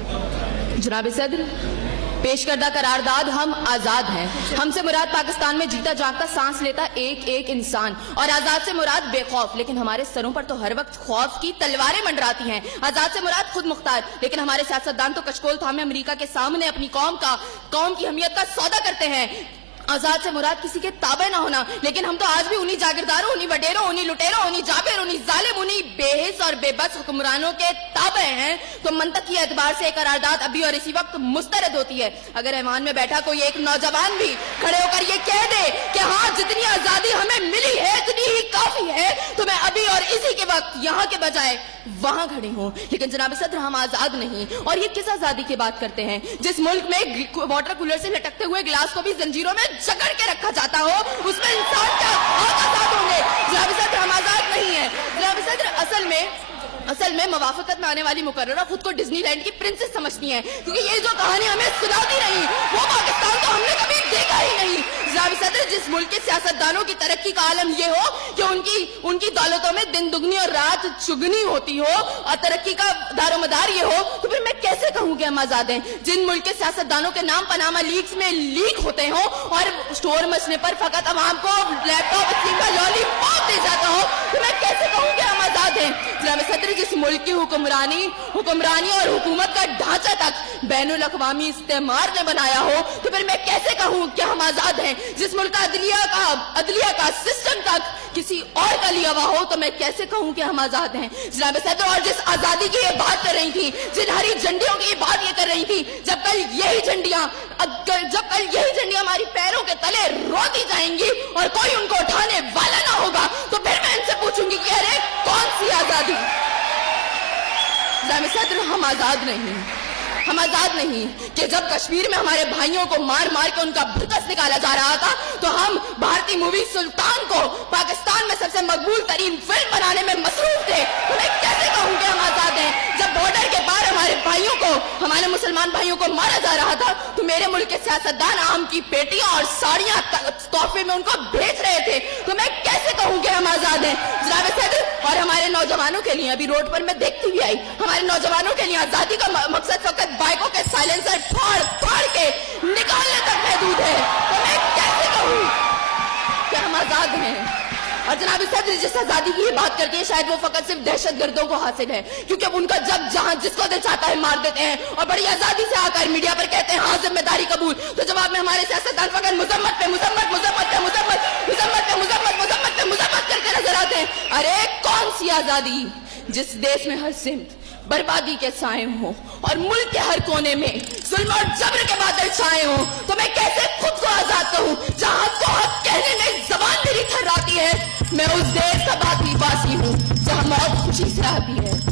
जनाब सदर, पेश करदा करारदाद हम आजाद हैं। हमसे मुराद पाकिस्तान में जीता जागता सांस लेता एक एक इंसान, और आजाद से मुराद बेखौफ, लेकिन हमारे सरों पर तो हर वक्त खौफ की तलवारें मंडराती हैं। आजाद से मुराद खुद मुख्तार, लेकिन हमारे सियासतदान तो कशकोल थामे अमेरिका के सामने अपनी कौम की अहमियत का सौदा करते हैं। आजाद से मुराद किसी के ताबे ना होना, लेकिन हम तो आज भी उन्हीं जागीरदारों, उन्हीं वडेरों, उन्हीं लुटेरों, उन्हीं जाबिर, उन्हीं जालिम, उन्हीं बेहिस और बेबस हुक्मरानों के ताबे हैं। तो मंतक की एतबार से करारदाद अभी और इसी वक्त मुस्तरद होती है। अगर ऐवान में बैठा कोई एक नौजवान भी खड़े होकर ये कह दे कि हाँ, जितनी आजादी हमें मिली है इतनी ही काफी है, तो मैं अभी और इसी के वक्त यहाँ के बजाय वहां खड़े हूं। लेकिन जनाब सदर, हम आजाद नहीं। और ये किस आजादी की बात करते हैं जिस मुल्क में वाटर कूलर से लटकते हुए गिलास को भी जंजीरों में जकड़ के रखा जाता हो, उसमें इंसान क्या आजाद होंगे? जनाब सदर, हम आजाद नहीं है। जनाब सदर, असल में मवाफकत में आने वाली मुकर्ररा खुद को डिज्नीलैंड की प्रिंसेस समझती हैं, क्योंकि ये जो कहानी हमें सुनाती रही वो पाकिस्तान तो हमने कभी देखा ही नहीं। जनाब सदर, जिस मुल्क के सियासतदानों की तरक्की का आलम ये हो कि उनकी दौलतों में दिन दुगनी और रात चुगनी होती हो, और तरक्की का दारोमदार ये हो, तो फिर मैं कैसे कहूँ कि हम आजाद हैं? जिन मुल्क के सियासतदानों के नाम पनामा लीक्स में लीक होते हो और स्टोर मचने पर फकत अवाम को लैपटॉप का लॉलीपॉप दे जाता हो, तो मैं कैसे कहूँ कि हम आजाद हैं? जनाब सदर, जिस मुल्क की हुक्मरानी और हुकूमत का ढांचा तक बैनुल अक़वामी इस्तेमार ने बनाया हो, तो फिर मैं कैसे कहूँ कि हम आजाद हैं? जिस मुल्क का अदलिया का सिस्टम तक किसी और का लिया हुआ हो, तो मैं कैसे कहूँ कि हम आजाद हैं? जनाब सदर, और जिस आजादी की ये बात कर रही थी, जिन हरी झंडियों की ये बात ये कर रही थी, जब कल यही झंडियां हमारी पैरों के तले रोती जाएंगी और कोई उनको उठाने वाला ना होगा, तो फिर मैं इनसे पूछूंगी कि अरे कौन सी आजादी? जनाब सदर, हम आजाद नहीं कि जब कश्मीर में हमारे भाइयों को मार मार के उनका भुतस निकाला जा रहा था, तो हम भारतीय मूवी सुल्तान को पाकिस्तान में सबसे मकबूल तरीन फिल्म बनाने में मसरूफ थे। तो मैं कैसे कहूँ कि हम आजाद हैं? जब बॉर्डर के पार हमारे मुसलमान भाइयों को मारा जा रहा था, तो मेरे मुल्क के सियासतदान आम की पेटियां और साड़ियां तोहफे में उनको भेज रहे थे। तो मैं कैसे कहूँ कि हम आजाद हैं? जनाब सदर, और हमारे नौजवानों के लिए, अभी रोड पर मैं देखती भी आई, हमारे नौजवानों के लिए आजादी का मकसद फकत बाइकों के साइलेंसर फाड़ के निकालने तक महदूद है। तो मैं कैसे कहूँ कि हम आजाद हैं? और जनाब सदर, जिस आजादी की ये बात करती है, शायद वो फकत सिर्फ दहशतगर्दों को हासिल है, क्योंकि अब उनका जब जहां जिसको दिल चाहता है मार देते हैं और बड़ी आजादी से आकर मीडिया पर कहते हैं हाँ जिम्मेदारी कबूल। तो जवाब में हमारे सियासतदान फकत मुजम्मत करके नजर आते हैं। अरे कौन सी आजादी जिस देश में हर सिमत बर्बादी के साए हो और मुल्क के हर कोने में जुल्म और जबर के बादल छाए हो? तो मैं कैसे खुद को आजाद कहूँ जहाँ हक को हक कहने में जबान मेरी थर्राती है? मैं उस देश का बाकी बासी हूँ जहाँ मौत खुशी से आती है।